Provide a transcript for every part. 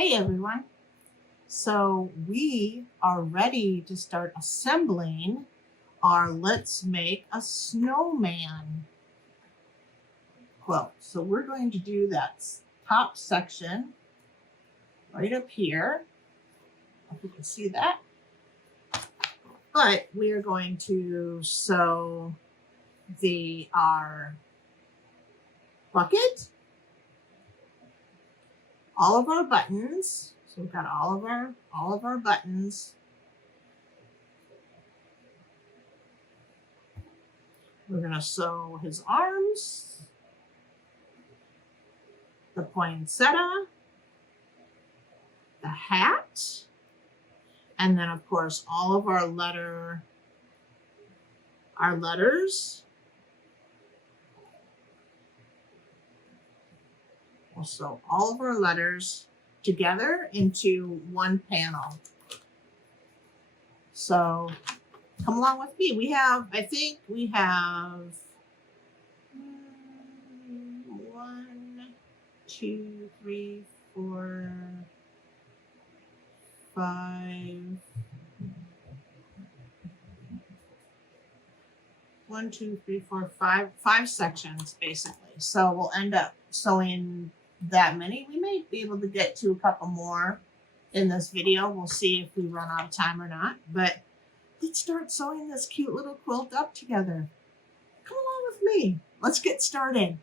Hey everyone. So we are ready to start assembling our Let's Make a Snowman quilt. So we're going to do that top section right up here. If you can see that. But we are going to sew our bucket, all of our buttons. So we've got all of our buttons. We're going to sew his arms, the poinsettia, the hat, and then of course all of our letters. We'll sew all of our letters together into one panel. So come along with me. I think we have 1, 2, 3, 4, 5. 1, 2, 3, 4, 5 sections basically. So we'll end up sewing that many. We may be able to get to a couple more in this video. We'll see if we run out of time or not. But let's start sewing this cute little quilt up together. Come along with me. Let's get started.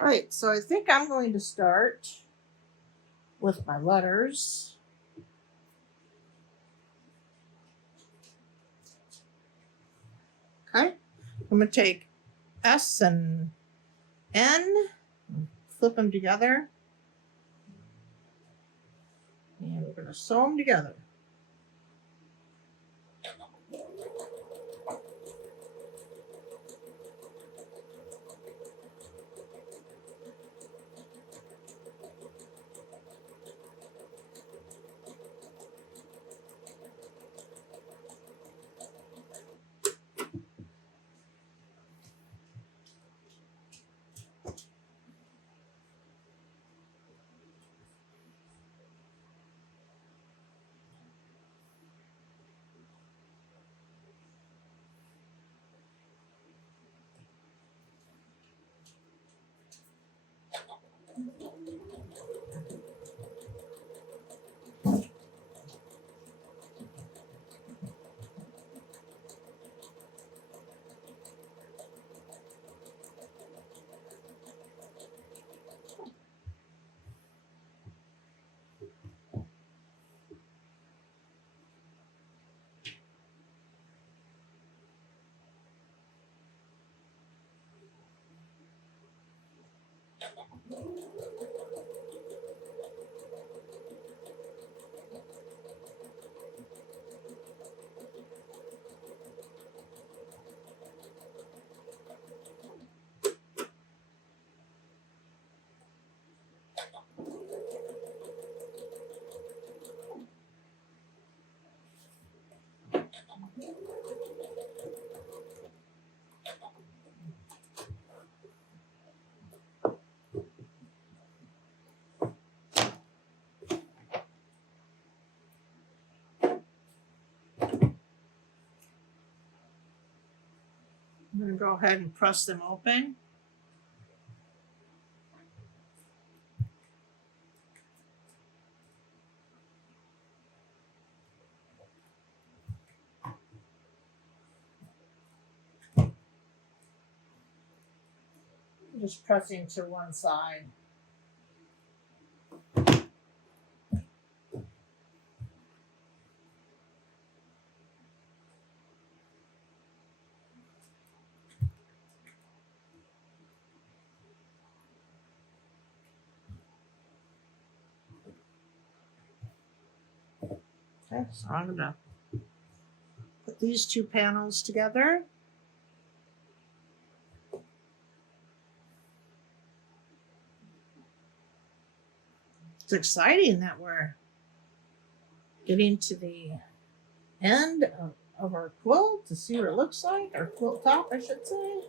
All right, so I think I'm going to start with my letters. Okay, I'm going to take S and N, flip them together, and we're going to sew them together. I'm going to go ahead and press them open. Just pressing to one side. Okay, so I'm going to put these two panels together. It's exciting that we're getting to the end of our quilt to see what it looks like. Our quilt top, I should say.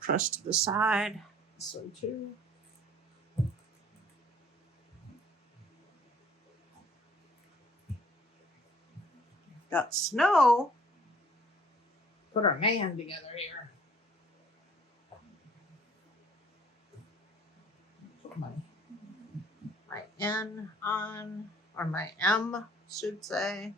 Press to the side, this way too. Got snow. Put our man together here. Put my N on, or my M, should say.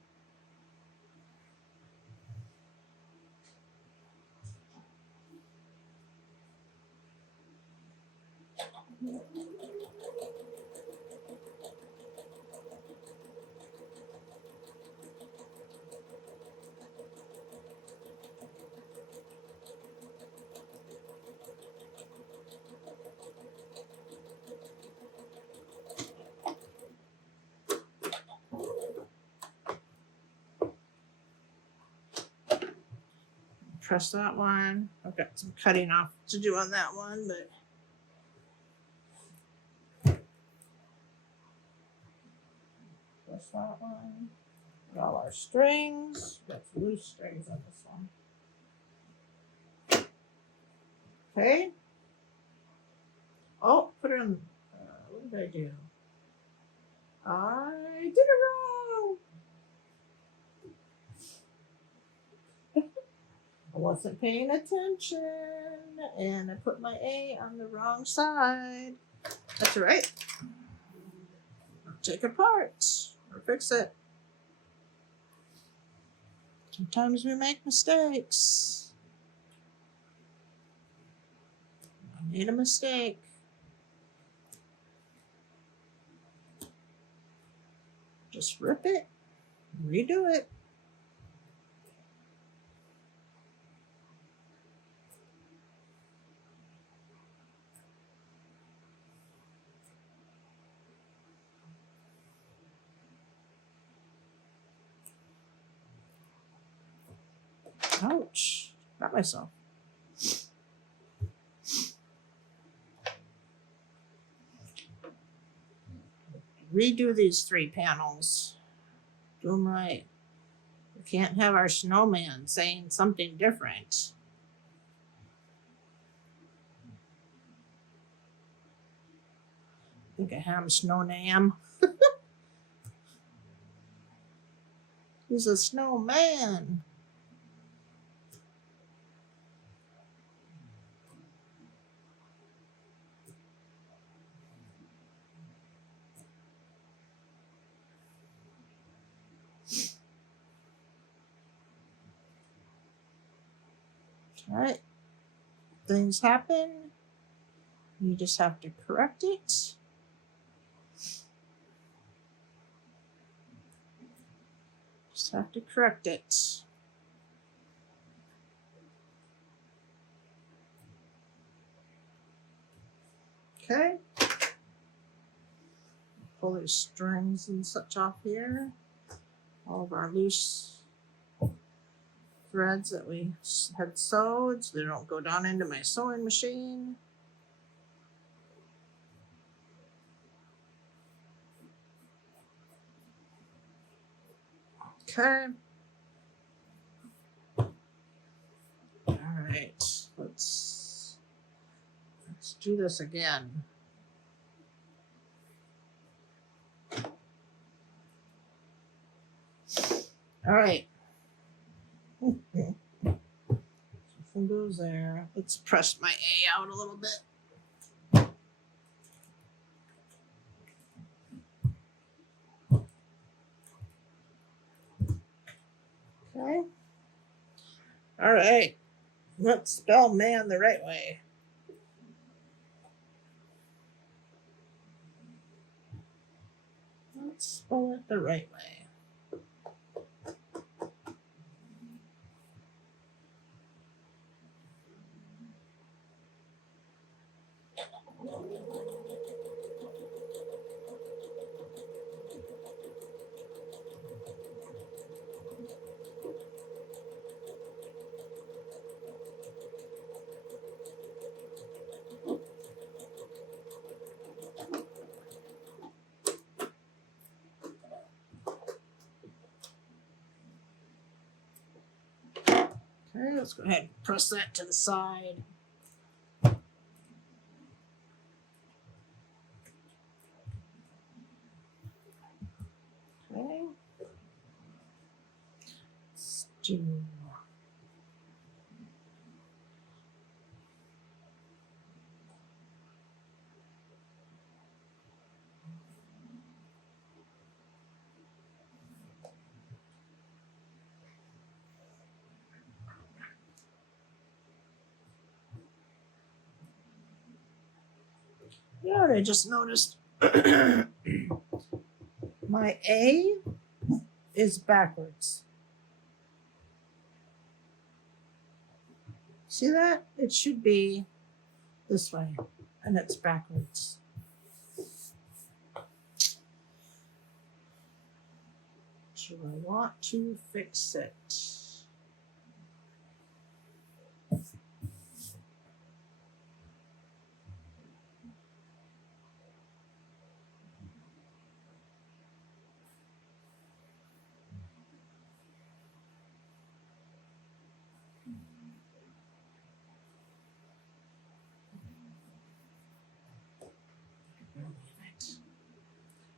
Press that one. I've got some cutting off to do on that one, but press that one. Got all our strings. Got some loose strings on this one. Okay. Oh, put it on. What did I do? I did it wrong. I wasn't paying attention, and I put my A on the wrong side. That's all right. I'll take it apart or fix it. Sometimes we make mistakes. I made a mistake. Just rip it, redo it. Ouch, got myself. Redo these 3 panels. Do them right. We can't have our snowman saying something different. I think I have Snowman. He's a snowman. All right. Things happen. You just have to correct it. Just have to correct it. Okay. Pull these strings and such off here. All of our loose threads that we had sewed so they don't go down into my sewing machine. Okay. All right. Let's do this again. All right. Something goes there. Let's press my A out a little bit. Okay. All right. Let's spell man the right way. Let's spell it the right way. Let's go ahead and press that to the side. Okay. Let's do. You know what I just noticed? My A is backwards. See that? It should be this way, and it's backwards. So I want to fix it.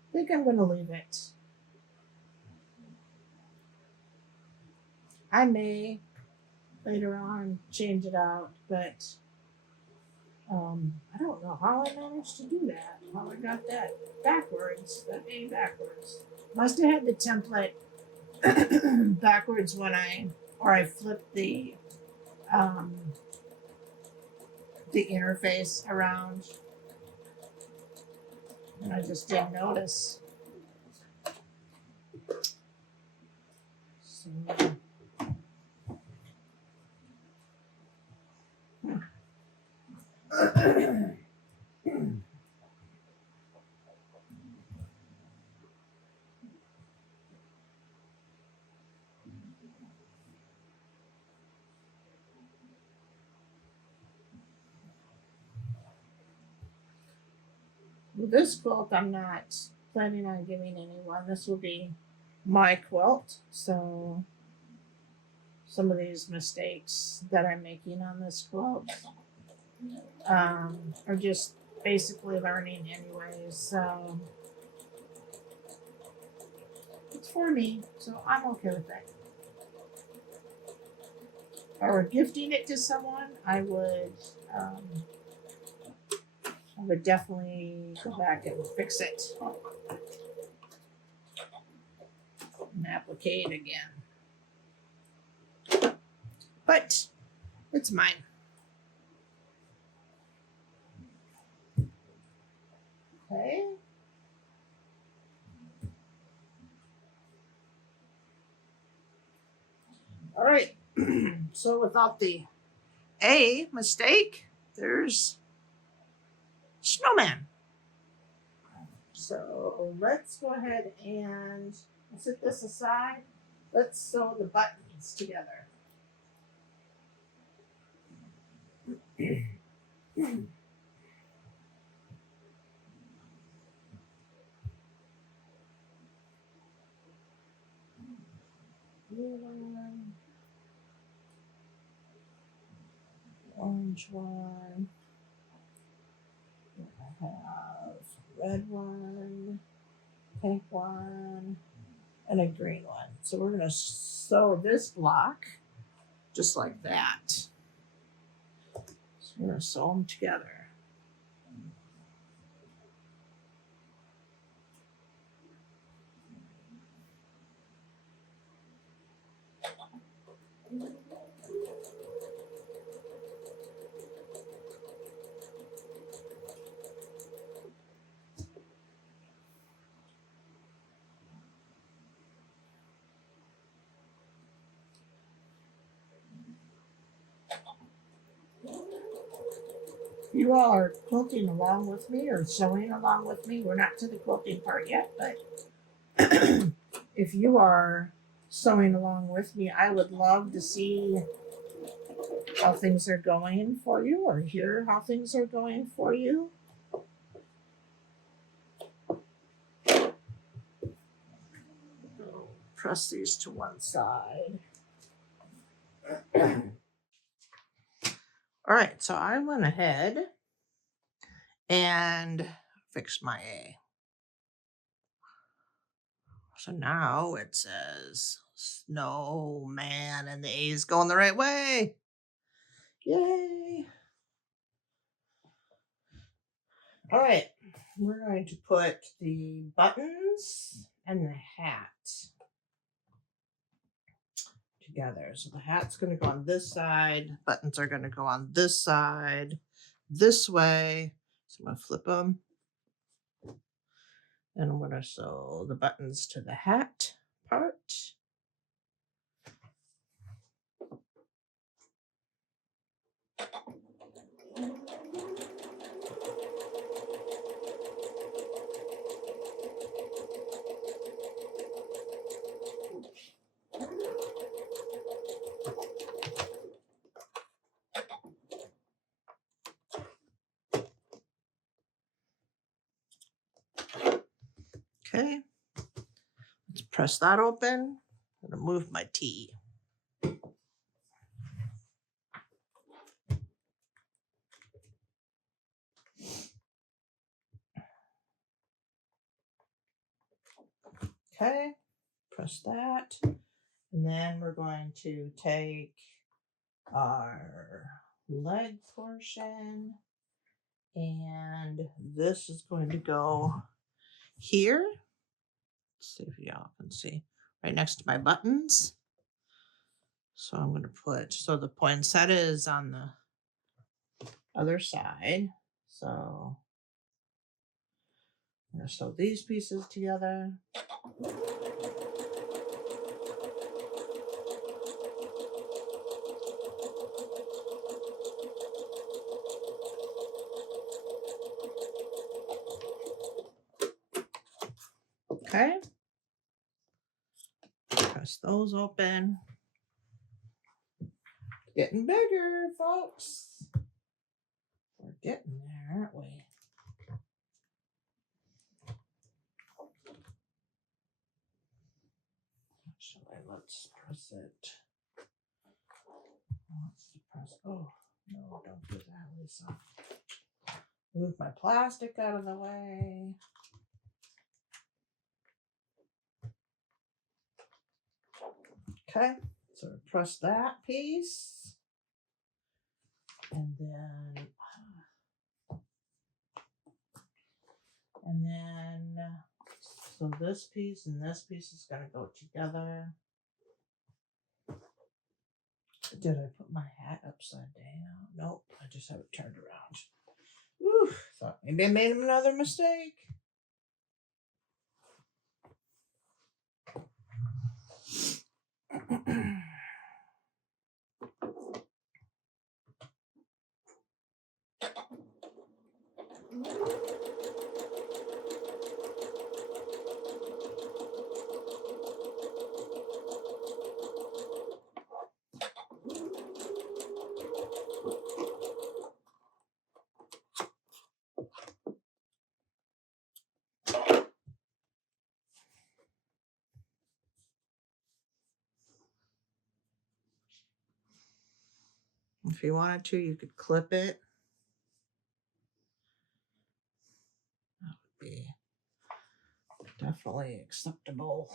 I think I'm going to leave it. I may later on change it out, but I don't know how I managed to do that. How I got that backwards, that A backwards. Must have had the template backwards when I flipped the interface around, and I just didn't notice. So. Well, this quilt I'm not planning on giving anyone. This will be my quilt. So some of these mistakes that I'm making on this quilt are just basically learning anyways. So it's for me, so I'm okay with that. If I were gifting it to someone, I would definitely go back and fix it and applique it again. But it's mine. Okay. All right. So without the A mistake, there's Snowman. So let's go ahead and set this aside. Let's sew the buttons together. Blue one, orange one. I have red one, pink one, and a green one. So we're going to sew this block just like that. So we're going to sew them together. You all are quilting along with me or sewing along with me. We're not to the quilting part yet, but if you are sewing along with me, I would love to see how things are going for you or hear how things are going for you. Press these to one side. All right, so I went ahead and fixed my A. So now it says Snowman and the A is going the right way. Yay. All right, we're going to put the buttons and the hat together. So the hat's going to go on this side, buttons are going to go on this side, this way. So I'm going to flip them. And I'm going to sew the buttons to the hat part. Okay, let's press that open. I'm going to move my T. Okay, press that. And then we're going to take our leg portion, and this is going to go here. Let's see if y'all can see. Right next to my buttons. So I'm going to put, so the poinsettia is on the other side. So I'm going to sew these pieces together. Okay. Press those open. Getting bigger, folks. We're getting there, aren't we? Actually, let's press it. Let's press. Oh, no, don't do that, Lisa. Move my plastic out of the way. Okay, so press that piece. And then, so this piece and this piece is going to go together. Did I put my hat upside down? Nope, I just have it turned around. Whew, thought maybe I made another mistake. If you wanted to, you could clip it. That would be definitely acceptable.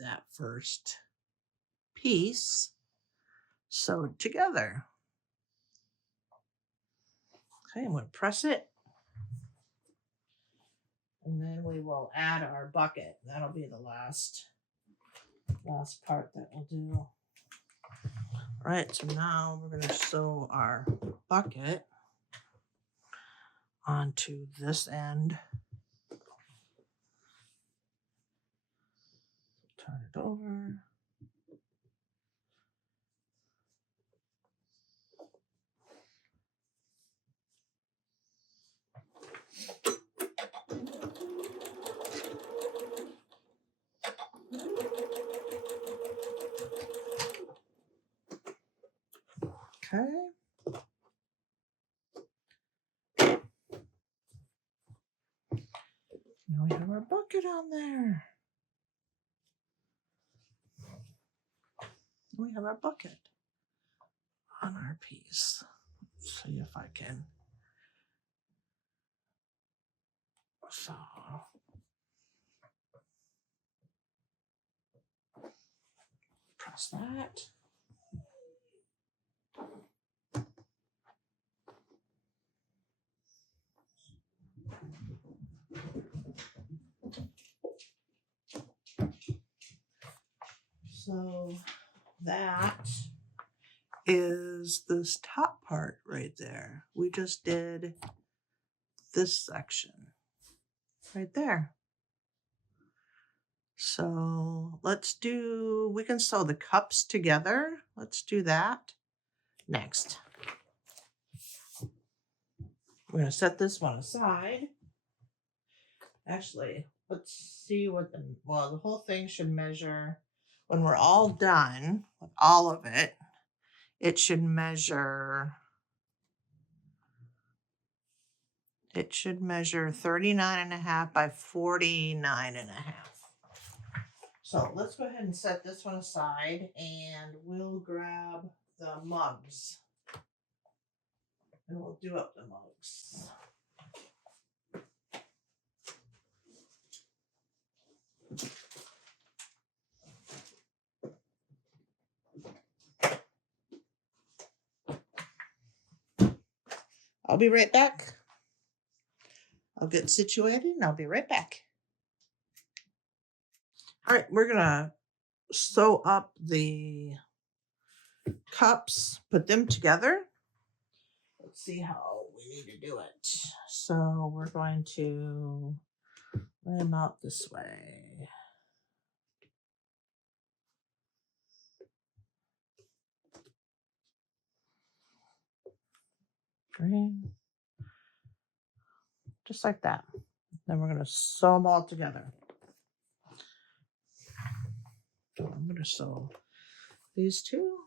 That first piece sewed together. Okay, I'm going to press it. And then we will add our bucket. That'll be the last part that we'll do. All right, so now we're going to sew our bucket onto this end. Turn it over. Okay. Now we have our bucket on there. We have our bucket on our piece. Let's see if I can. So press that. So that is this top part right there. We just did this section right there. So we can sew the cups together. Let's do that next. We're going to set this one aside. Actually, let's see what the whole thing should measure. When we're all done with all of it, it should measure 39.5 by 49.5. So let's go ahead and set this one aside and we'll grab the mugs. And we'll do up the mugs. I'll be right back. I'll get situated and I'll be right back. All right, we're gonna sew up the cups, put them together. Let's see how we need to do it. So we're going to lay them out this way. Green. Just like that. Then we're going to sew them all together. So I'm going to sew these two.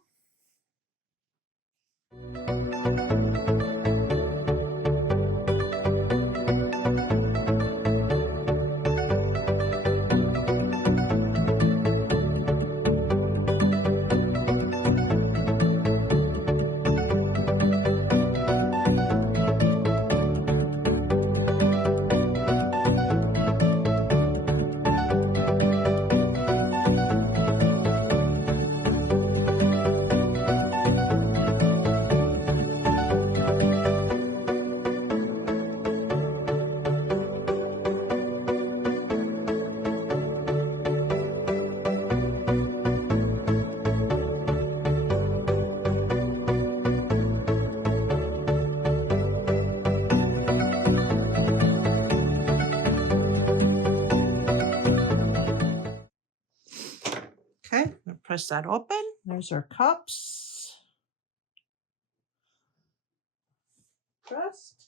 Okay, press that open. There's our cups. Pressed.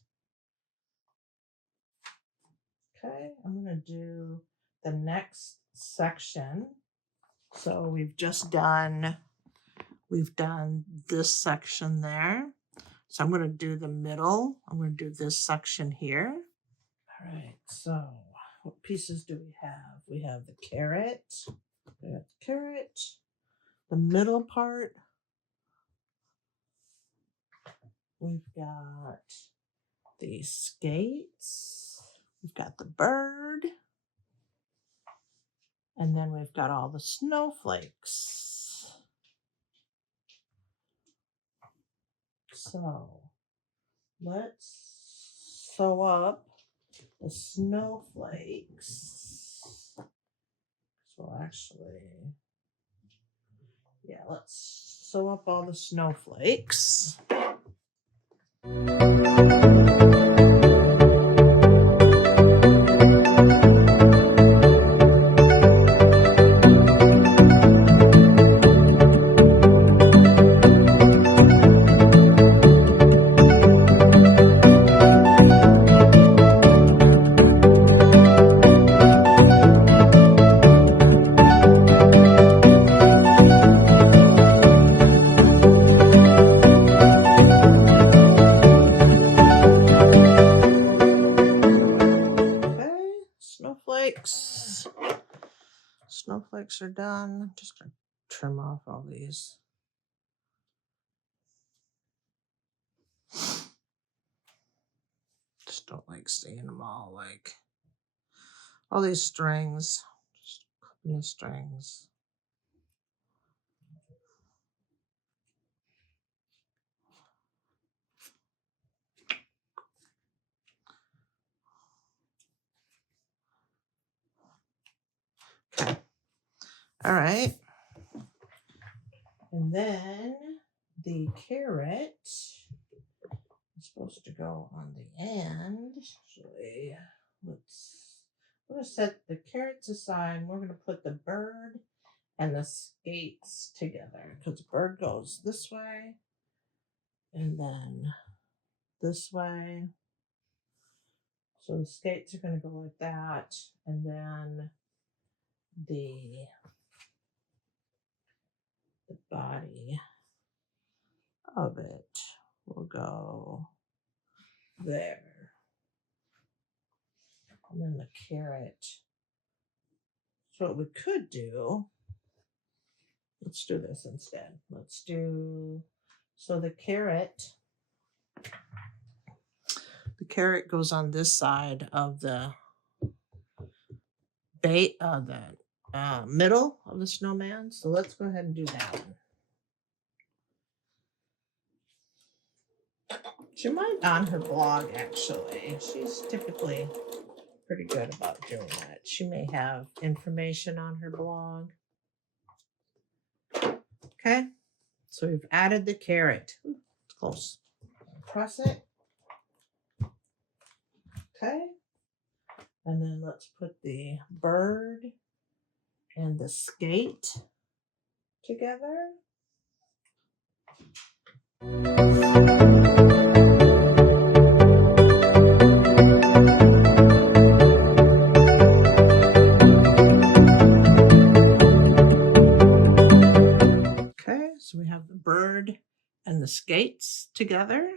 Okay, I'm going to do the next section. So we've done this section there. So I'm going to do the middle. I'm going to do this section here. All right, so what pieces do we have? We have the carrot. We have the carrot. The middle part. We've got the skates. We've got the bird. And then we've got all the snowflakes. So let's sew up the snowflakes. So actually, yeah, let's sew up all the snowflakes. Snowflakes are done. Just gonna trim off all these. Just don't like seeing them all these strings. Just clipping the strings. Okay. All right. And then the carrot is supposed to go on the end. Actually, I'm going to set the carrots aside. We're going to put the bird and the skates together because the bird goes this way and then this way. So the skates are going to go like that, and then the body of it will go there. And then the carrot. So what we could do, let's do this instead. So the carrot goes on this side of the middle of the snowman. So let's go ahead and do that one. She might on her blog, actually. She's typically pretty good about doing that. She may have information on her blog. Okay, so we've added the carrot. Ooh, it's close. Press it. Okay, and then let's put the bird and the skate together. Okay, so we have the bird and the skates together.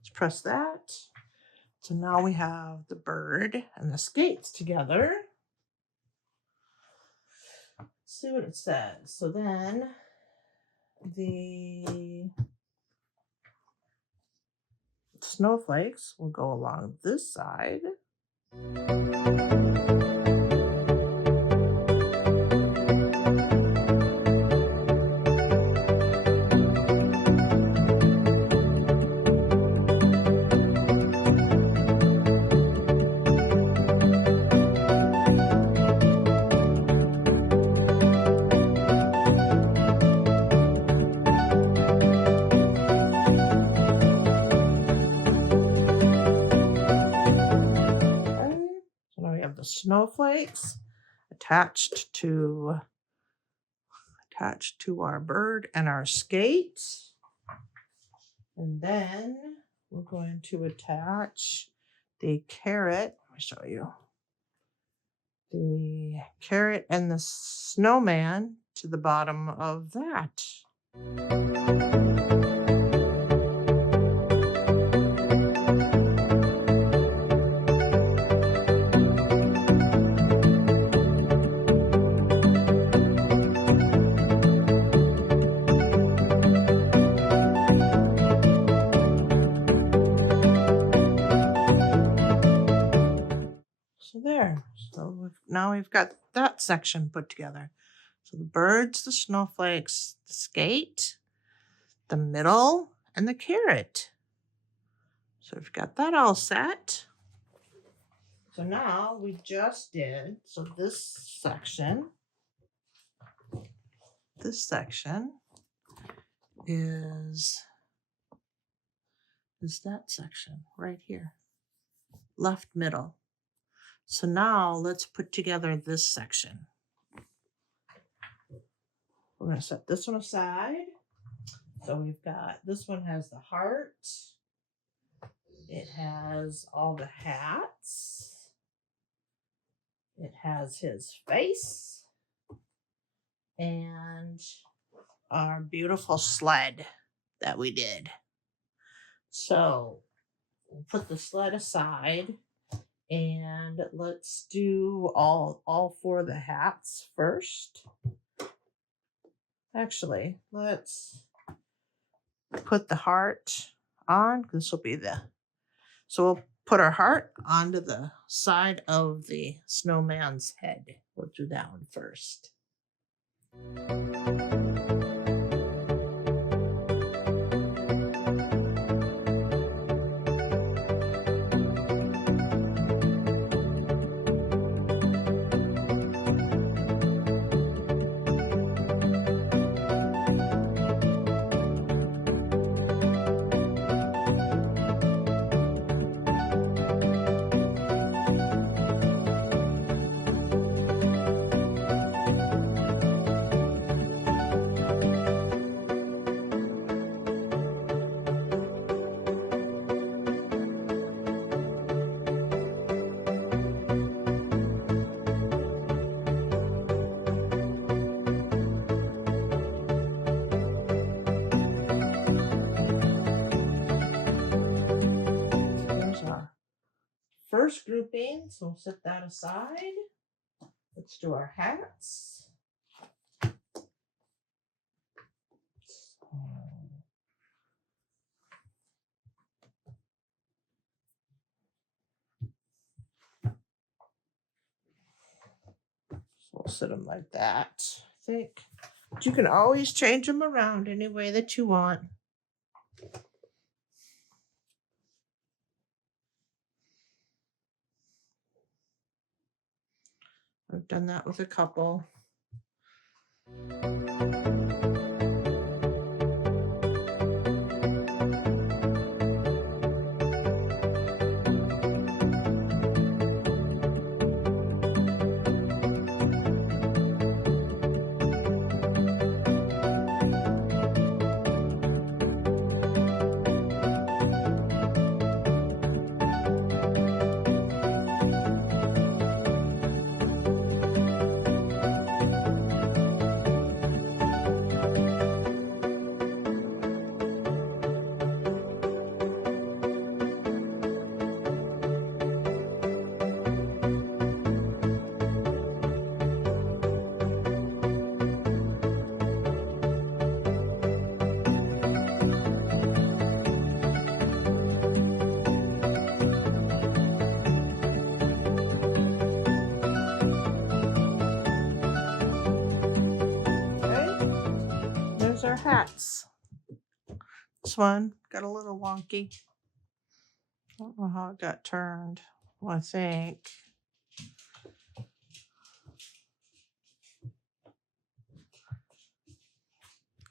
Let's press that. So now we have the bird and the skates together. Let's see what it says. So then the snowflakes will go along this side. The snowflakes attached to our bird and our skates, and then we're going to attach the carrot. Let me show you the carrot and the snowman to the bottom of that. There. So now we've got that section put together. So the birds, the snowflakes, the skate, the middle, and the carrot. So we've got that all set. So now we just did, so this section is that section right here, left middle. So now let's put together this section. We're going to set this one aside. So we've got, this one has the heart. It has all the hats. It has his face. And our beautiful sled that we did. So we'll put the sled aside and let's do all four of the hats first. Actually, let's put the heart on. This will be so we'll put our heart onto the side of the snowman's head. We'll do that one first. First grouping, so we'll set that aside. Let's do our hats. So we'll set them like that, I think. But you can always change them around any way that you want. I've done that with a couple. Our hats. This one got a little wonky. I don't know how it got turned. Well, I think.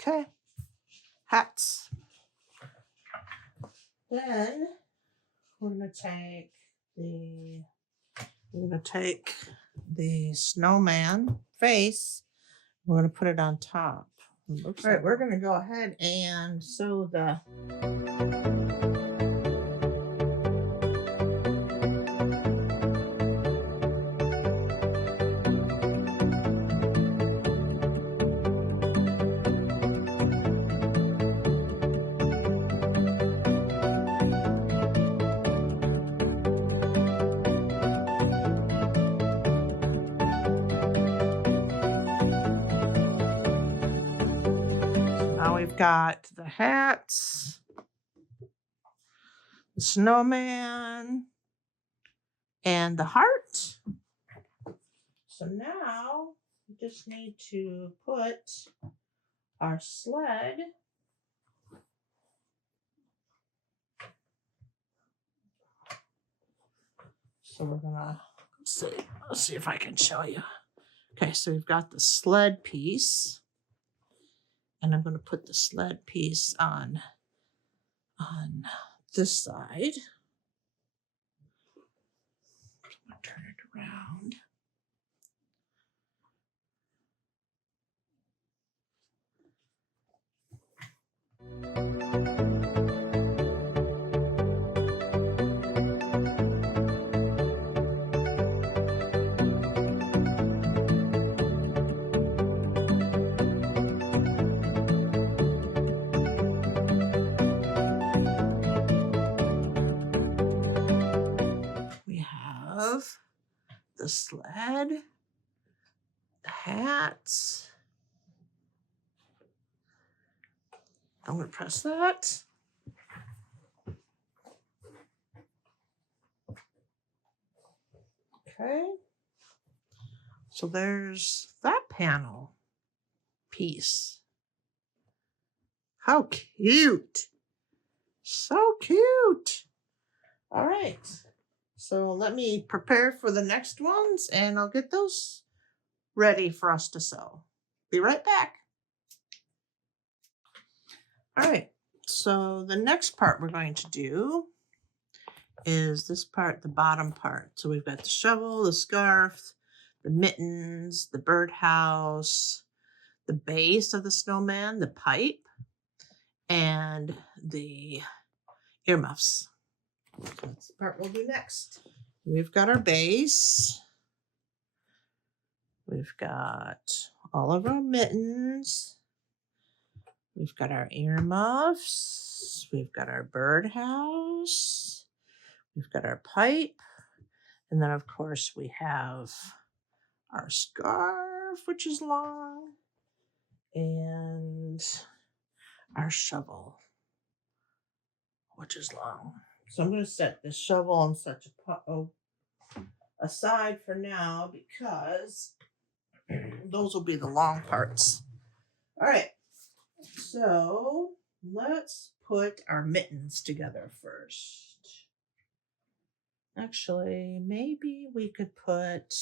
Okay. Hats. Then we're gonna take the snowman face. We're gonna put it on top. All right, we're going to go ahead and sew the we've got the hats, the snowman, and the heart. So now we just need to put our sled So we're gonna let's see if I can show you. Okay, so we've got the sled piece, and I'm gonna put the sled piece on this side. I'm gonna turn it around. We have the sled, the hats. I'm going to press that. Okay. So there's that panel piece. How cute. So cute. All right. So let me prepare for the next ones and I'll get those ready for us to sew. Be right back. All right. So the next part we're going to do is this part, the bottom part. So we've got the shovel, the scarf, the mittens, the birdhouse, the base of the snowman, the pipe, and the earmuffs. So that's the part we'll do next. We've got our base. We've got all of our mittens. We've got our earmuffs. We've got our birdhouse. We've got our pipe. And then, of course, we have our scarf, which is long, and our shovel, which is long. So I'm going to set this shovel and such aside for now because those will be the long parts. All right. So let's put our mittens together first. Actually, maybe we could put,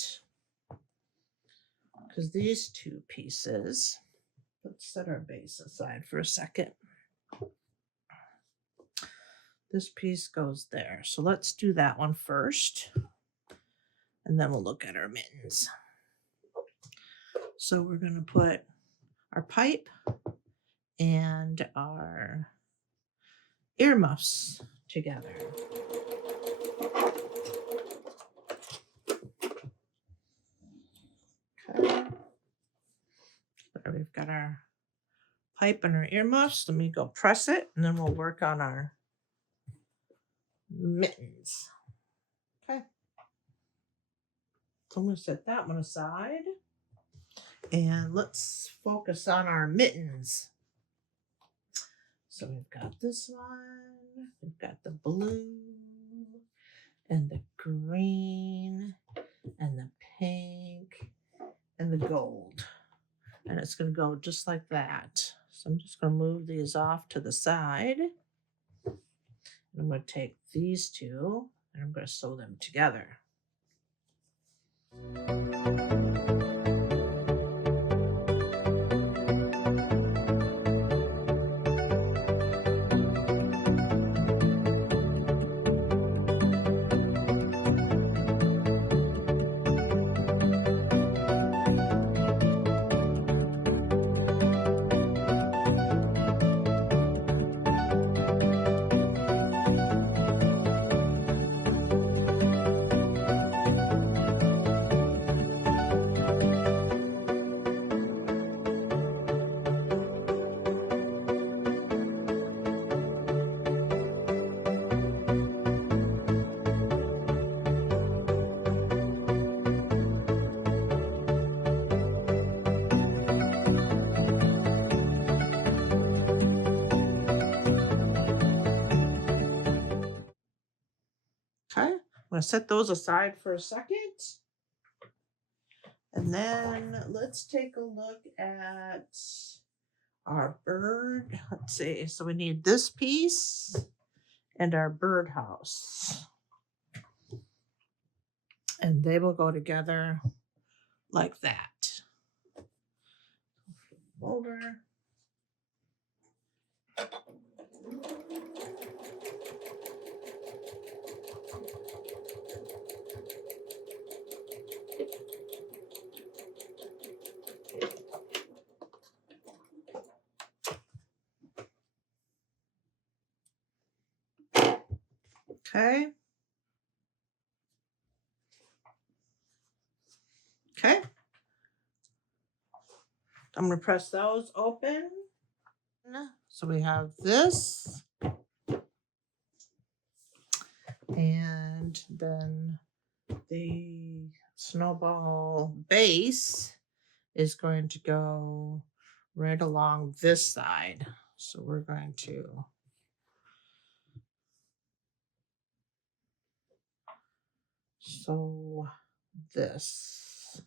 because these two pieces, let's set our base aside for a second. This piece goes there. So let's do that one first. And then we'll look at our mittens. So we're going to put our pipe and our earmuffs together. Okay. There we've got our pipe and our earmuffs. Let me go press it and then we'll work on our mittens. Okay. So I'm going to set that one aside. And let's focus on our mittens. So we've got this one, we've got the blue, and the green, and the pink, and the gold. And it's going to go just like that. So I'm just going to move these off to the side. And I'm going to take these two, and I'm going to sew them together. Okay, I'm going to set those aside for a second. And then let's take a look at our bird. Let's see. So we need this piece and our birdhouse. And they will go together like that. Over. Okay. Okay. I'm going to press those open. So we have this. And then the snowball base is going to go right along this side. So we're going to sew this.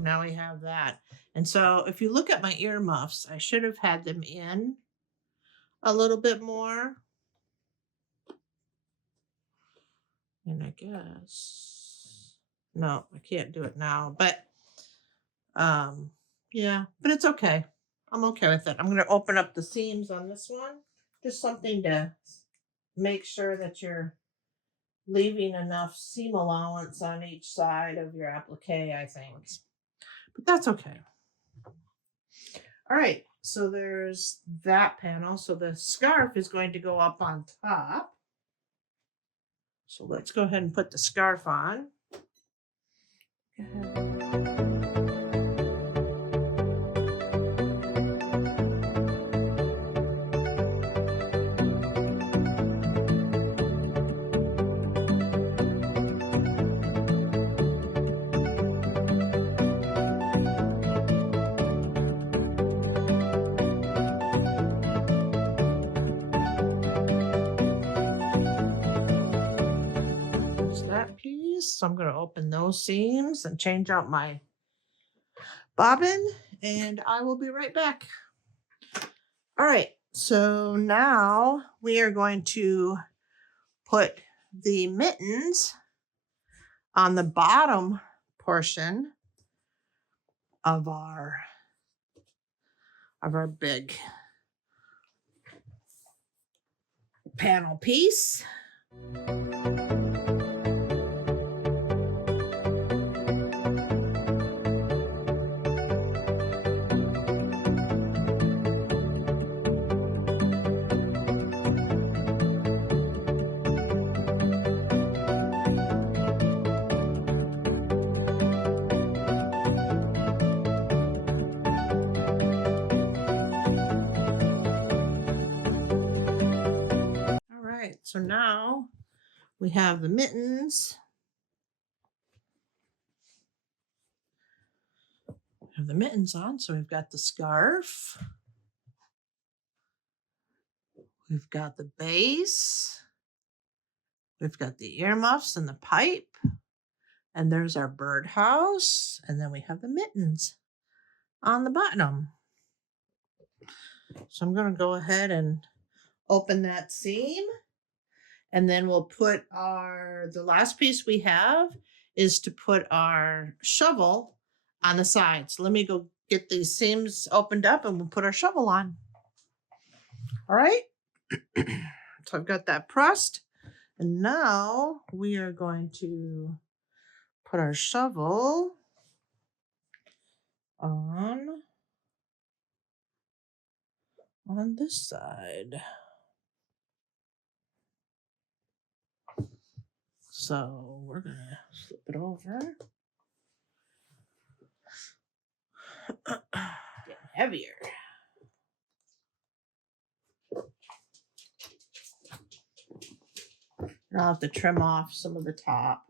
Now we have that. And so if you look at my earmuffs, I should have had them in a little bit more. And I guess, no, I can't do it now, but yeah, but it's okay. I'm okay with it. I'm going to open up the seams on this one. Just something to make sure that you're leaving enough seam allowance on each side of your applique, I think. But that's okay. All right, so there's that panel. So the scarf is going to go up on top. So let's go ahead and put the scarf on. Go ahead. That piece. So I'm going to open those seams and change out my bobbin, and I will be right back. All right, so now we are going to put the mittens on the bottom portion of our big panel piece. So now we have the mittens. We have the mittens on, so we've got the scarf. We've got the base. We've got the earmuffs and the pipe. And there's our birdhouse. And then we have the mittens on the bottom. So I'm going to go ahead and open that seam. And then we'll put the last piece we have is to put our shovel on the side. So let me go get these seams opened up and we'll put our shovel on. All right. So I've got that pressed. And now we are going to put our shovel on this side. So we're going to flip it over. Getting heavier. And I'll have to trim off some of the top.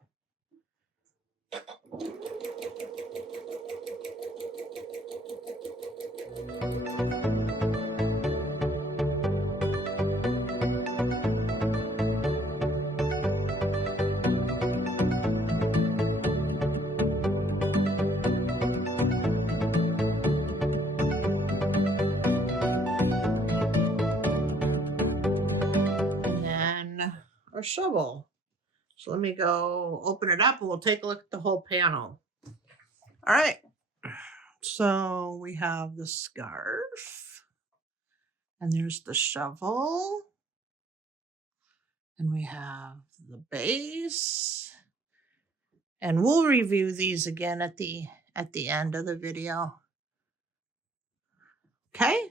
shovel. So let me go open it up and we'll take a look at the whole panel. All right. So we have the scarf and there's the shovel and we have the base, and we'll review these again at the end of the video. Okay.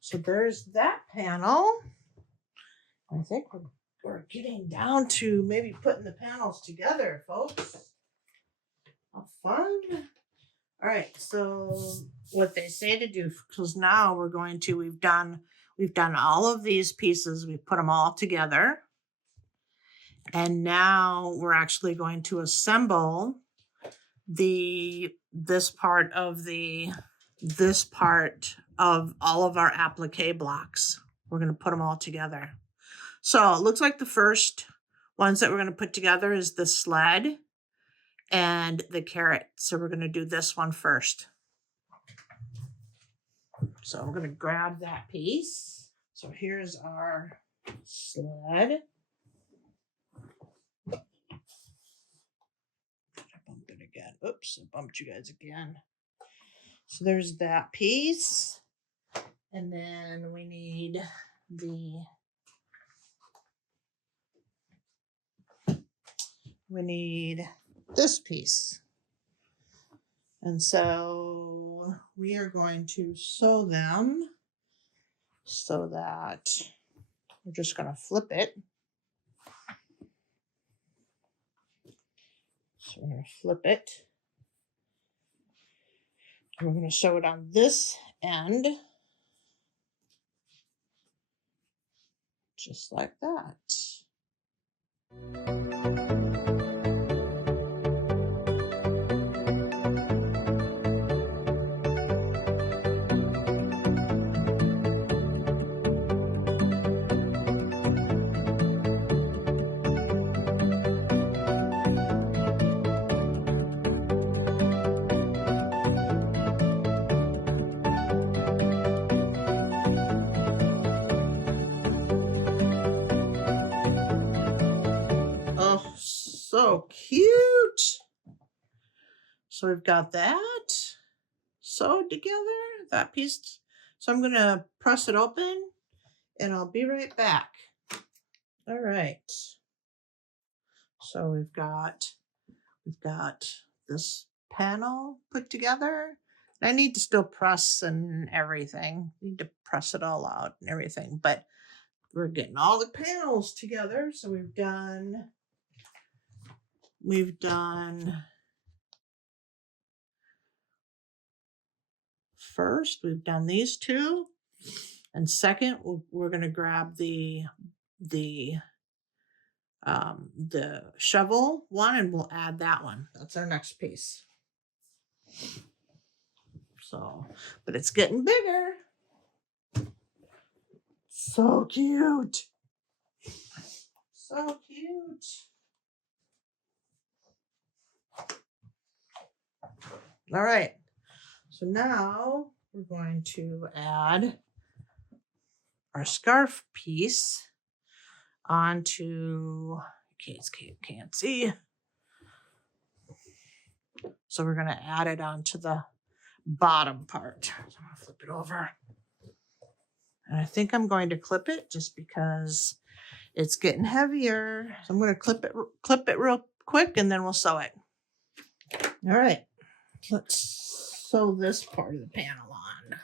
So there's that panel. I think we're getting down to maybe putting the panels together, folks. How fun. All right, so what they say to do, because now we've done all of these pieces, we've put them all together. And now we're actually going to assemble this part of all of our applique blocks. We're going to put them all together. So it looks like the first ones that we're going to put together is the sled and the carrot. So we're going to do this one first. So I'm going to grab that piece. So here's our sled. I bumped it again. Oops, I bumped you guys again. So there's that piece. And then we need this piece. And so we are going to sew them so that we're just going to flip it. So we're going to flip it. And we're going to sew it on this end. Just like that. So cute. So we've got that sewed together, that piece. So I'm going to press it open and I'll be right back. All right. So we've got this panel put together. I need to still press and everything. I need to press it all out and everything, but we're getting all the panels together. So we've done first, we've done these two, and second, we're going to grab the shovel one, and we'll add that one. That's our next piece. So, but it's getting bigger. So cute. So cute. All right. So now we're going to add our scarf piece onto, can't see. So we're going to add it onto the bottom part. So I'm going to flip it over. And I think I'm going to clip it just because it's getting heavier. So I'm going to clip it real quick and then we'll sew it. All right. Let's sew this part of the panel on.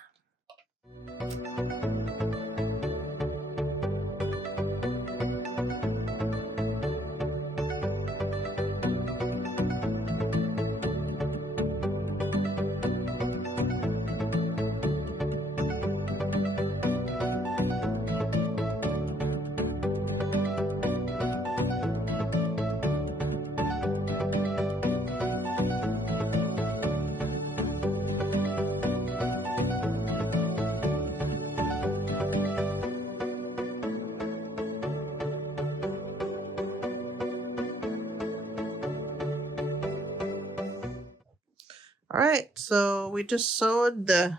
All right, so we just sewed the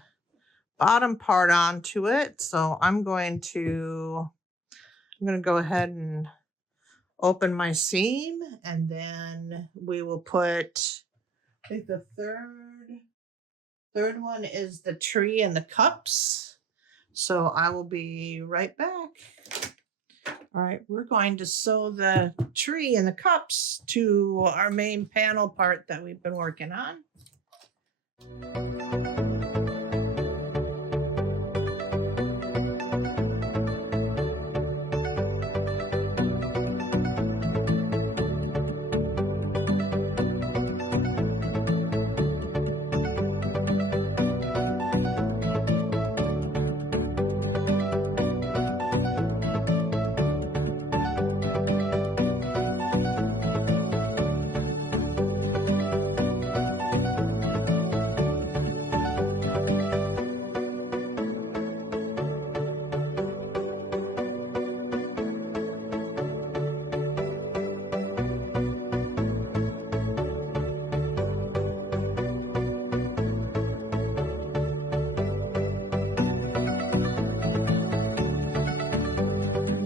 bottom part onto it. So I'm going to go ahead and open my seam, and then we will put, I think the third one is the tree and the cups. So I will be right back. All right, we're going to sew the tree and the cups to our main panel part that we've been working on.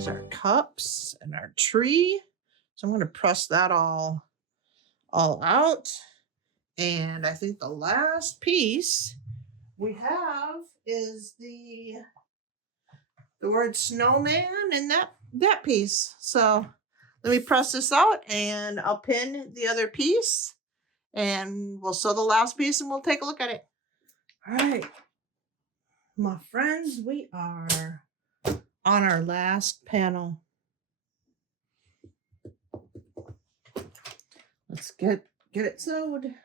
Our cups and our tree. So I'm going to press that all out. And I think the last piece we have is the word snowman and that piece. So let me press this out and I'll pin the other piece and we'll sew the last piece and we'll take a look at it. All right, my friends, we are on our last panel. Let's get it sewed.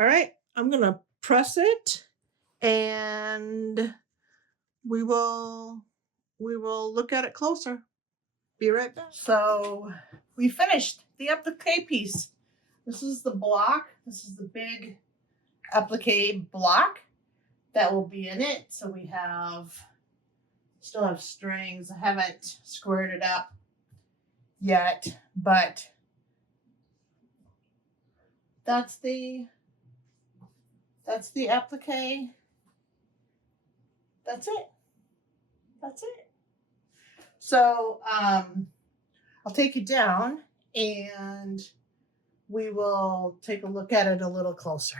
All right, I'm gonna press it and we will look at it closer. Be right back. So we finished the applique piece. This is the block. This is the big applique block that will be in it. So we still have strings. I haven't squared it up yet, but that's the applique. That's it. So I'll take you down and we will take a look at it a little closer.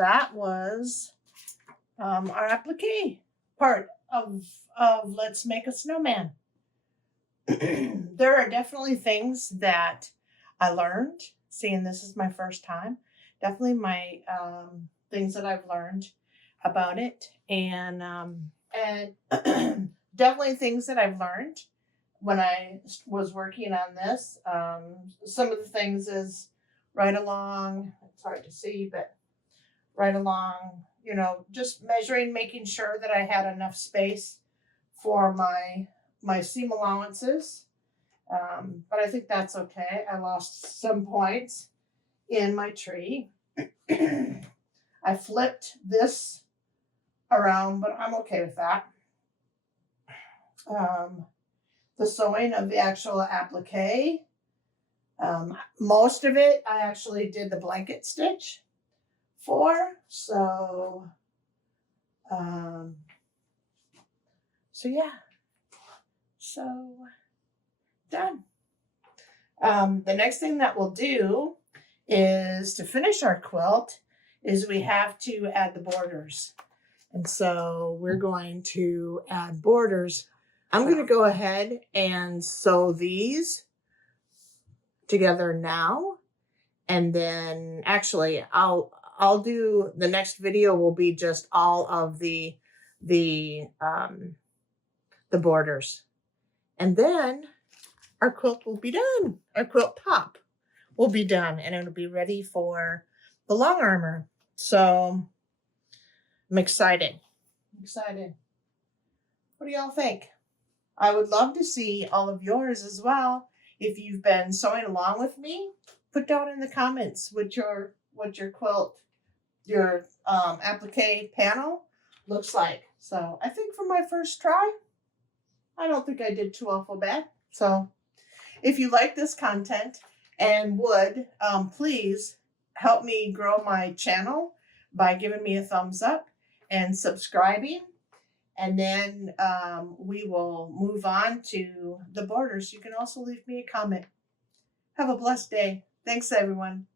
that was our applique part of Let's Make a Snowman. There are definitely things that I learned, seeing this is my first time. Definitely my things that I've learned about it, and definitely things that I've learned when I was working on this. Some of the things is right along, it's hard to see, but right along, you know, just measuring, making sure that I had enough space for my seam allowances. But I think that's okay. I lost some points in my tree. I flipped this around, but I'm okay with that. The sewing of the actual applique. Most of it I actually did the blanket stitch for. So yeah. So done. The next thing that we'll do is to finish our quilt is we have to add the borders. And so we're going to add borders. I'm going to go ahead and sew these together now. And then actually I'll do, the next video will be just all of the borders. And then our quilt will be done. Our quilt top will be done, and it'll be ready for the long armor. So I'm excited. What do y'all think? I would love to see all of yours as well. If you've been sewing along with me, put down in the comments what your quilt, your applique panel looks like. So I think for my first try, I don't think I did too awful bad. So if you like this content and would, please help me grow my channel by giving me a thumbs up and subscribing. And then we will move on to the borders. You can also leave me a comment. Have a blessed day. Thanks, everyone.